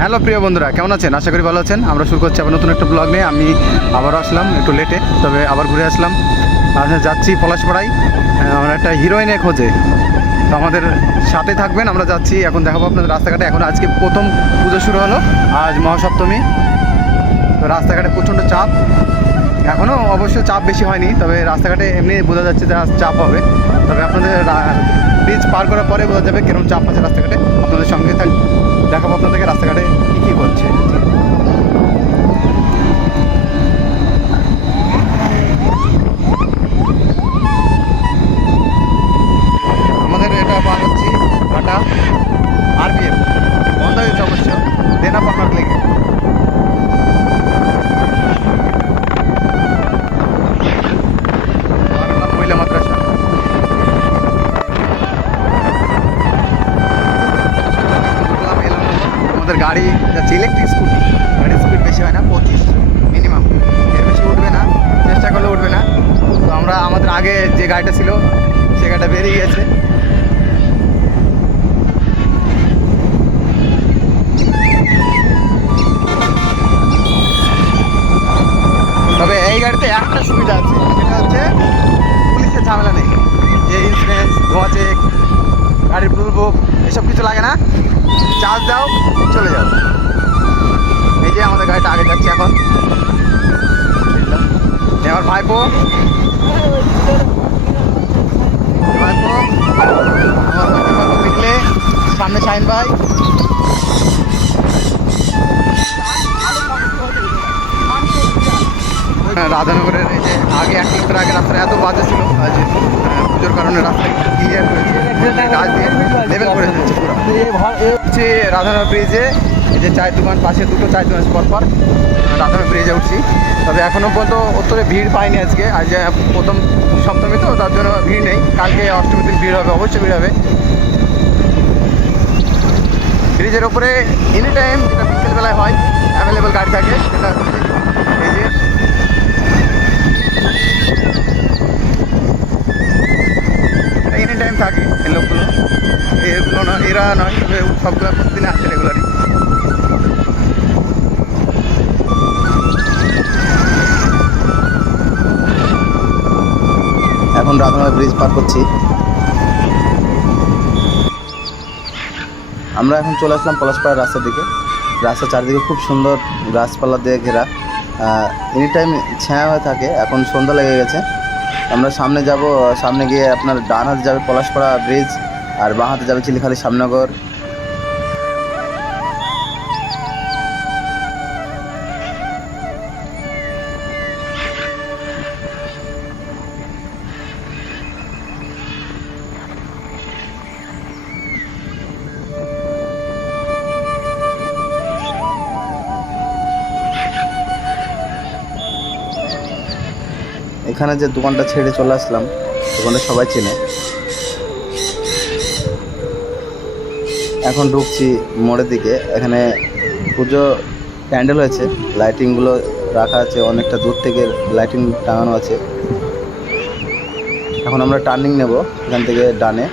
Hello প্রিয় বন্ধুরা, কেমন আছেন? আশা করি ভালো আছেন। আমরা শুরু করছি আবার নতুন একটা ব্লগ নিয়ে। আমি আবার আসলাম একটু লেটে তবে আবার ঘুরে আসলাম। যাচ্ছি পলাশপাড়ায়। আমরা একটা হিরোইনে খোঁজে। তো আমাদের সাথে থাকবেন, আমরা যাচ্ছি। এখন দেখাবো আপনাদের রাস্তাঘাটে। এখন আজকে প্রথম পুজো শুরু হলো। আজ মহাসপ্তমী। তো রাস্তাঘাটে প্রচণ্ড চাপ। এখনও অবশ্য চাপ বেশি হয়নি, তবে রাস্তাঘাটে এমনি বোঝা যাচ্ছে যে চাপ হবে। তবে আপনাদের ব্রিজ পার করার পরে বোঝা যাবে কীরকম চাপ আছে রাস্তাঘাটে। আপনাদের সঙ্গে থাক দেখাবো আপনাদেরকে রাস্তাঘাটে কী কী করছে আমাদের এটা পার বন্ধ হয়েছে অবশ্য। দেনা পাকার লেগে গাড়ি ইলেকট্রিক স্কুটি গাড়ির স্পিড বেশি হয় না, পঁচিশ মিনিমাম এর বেশি উঠবে না, চেষ্টা করলে উঠবে না। তো আমরা আমাদের আগে যে গাড়িটা ছিল, সে গাড়িটা বেরিয়ে গেছে। তবে এই গাড়িতে একটা সুবিধা আছে, সেটা হচ্ছে পুলিশের ঝামেলা নেই। যে ইন্স্যুরেন্স ধোঁয়া চেক গাড়ির বুক এসব কিছু লাগে না। চার্জ দাও, চলে যাও। গাড়িটা আগে যাচ্ছে এখন। আমার ভাইপো। ভাইপো সামনে সাইন ভাই। হ্যাঁ, রাধানগরের এই যে আগে এক কিলোমিটার আগে রাস্তাটা এত বাজে ছিল আজ পুজোর কারণে রাস্তা ক্লিয়ার করেছে কাজ দিয়ে লেভেল করে দিচ্ছে পুরো। হচ্ছে রাধানগর ব্রিজে এই যে চায়ের দোকান পাশে দুটো চায়ের দোকান পরপর। রাধানগর ব্রিজে উঠছি। তবে এখনও পর্যন্ত অতটা ভিড় পাইনি আজকে। আজ আহ, প্রথম সপ্তমী তো তার জন্য ভিড় নেই। কালকে অষ্টমীর দিন ভিড় হবে অবশ্যই ভিড় হবে। ব্রিজের ওপরে এনি টাইম যেটা বিকেলবেলায় হয় অ্যাভেলেবেল গাড়ি থাকে সেটা এই যে। এনি টাইম থাকে এই লোকগুলো। এগুলো না এরা নয় সবগুলো প্রতিদিন আসে রেগুলারই রাধানগর ব্রিজ পার করছি। আমরা এখন চলে আসলাম পলাশপাড়ার রাস্তার দিকে। রাস্তা চারিদিকে খুব সুন্দর গাছপালা দিয়ে ঘেরা। এনি টাইম ছায়া হয়ে থাকে, এখন সন্ধ্যা লেগে গেছে। আমরা সামনে যাব, সামনে গিয়ে আপনার ডান হাতে যাবে পলাশপাড়া ব্রিজ, আর বাঁ হাতে যাবে চিলিখালি শ্যামনগর এখানে যে দোকানটা ছেড়ে চলে আসলাম দোকানটা সবাই চেনে। এখন ঢুকছি মোড়ের দিকে, এখানে পুজো প্যান্ডেল হয়েছে, লাইটিংগুলো রাখা আছে, অনেকটা দূর থেকে লাইটিং টাঙানো আছে। এখন আমরা টার্নিং নেব এখান থেকে ডানে।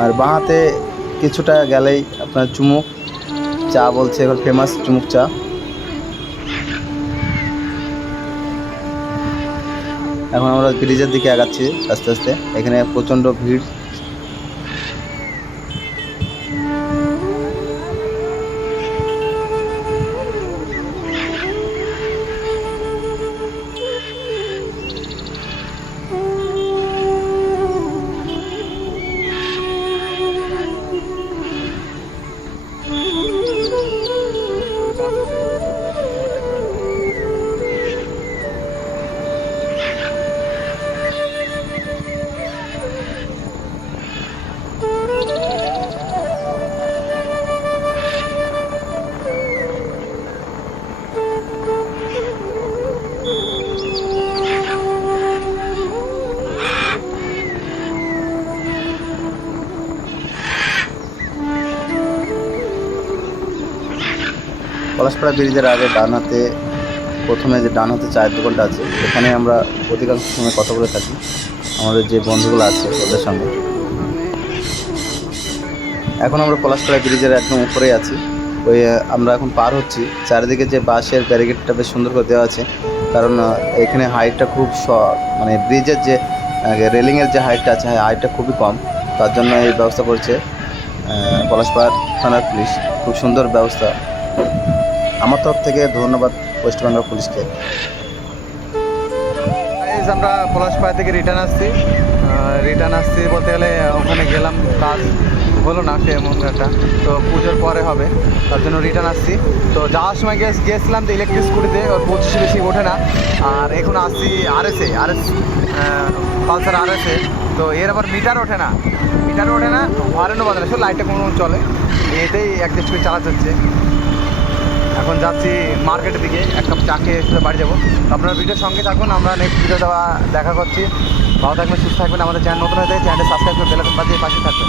আর বাঁহাতে কিছুটা গেলেই আপনার চুমুক চা বলছে এখন ফেমাস চুমুক চা। এখন আমরা ব্রিজের দিকে আগাচ্ছি আস্তে আস্তে। এখানে প্রচণ্ড ভিড়। পলাশপাড়া ব্রিজের আগে ডান হাতে প্রথমে যে ডান হাতে চায়ের দোকানটা আছে সেখানে আমরা অধিকাংশ সময় কথা বলে থাকি। আমাদের যে বন্ধুগুলো আছে ওদের সঙ্গে এখন আমরা পলাশপাড়া ব্রিজের একদম উপরেই আছি। ওই আমরা এখন পার হচ্ছি। চারিদিকে যে বাঁশের ব্যারিকেডটা বেশ সুন্দর করে দেওয়া আছে। কারণ এখানে হাইটটা খুব মানে ব্রিজের যে রেলিংয়ের যে হাইটটা আছে হাইটটা খুবই কম। তার জন্য এই ব্যবস্থা করছে পলাশপাড় থানার পুলিশ। খুব সুন্দর ব্যবস্থা। আমার তরফ থেকে ধন্যবাদ ওয়েস্ট বেঙ্গল পুলিশকে। আমরা পলাশপাড়া থেকে রিটার্ন আসছি। রিটার্ন আসছি বলতে গেলে ওখানে গেলাম, কাজ হলো না সেমন একটা। তো পুজোর পরে হবে, তার জন্য রিটার্ন আসছি। তো যাওয়ার সময় গেছ গিয়েছিলাম তো ইলেকট্রিক স্কুটিতে ওর পঁচিশে বেশি ওঠে না। আর এখন আসছি আর এসে আর এস পালসার আরএসে তো এর আবার মিটার ওঠে না। মিটার ওঠে না হরেনও বাজে না, শুধু লাইটটা কোনো চলে। এতেই অ্যাডজাস্ট করে চালাতে হচ্ছে। এখন যাচ্ছি মার্কেটের দিকে, এক কাপ চা খেয়ে শুধু বাড়ি যাব। আপনারা ভিডিওর সঙ্গে থাকুন, আমরা নেক্সট ভিডিও দেওয়া দেখা করছি। ভালো থাকবেন, সুস্থ থাকবেন। আমাদের চ্যানেল নতুন হয়ে চ্যানেলটা সাবস্ক্রাইব করে বেলাকন পাশে থাকবেন।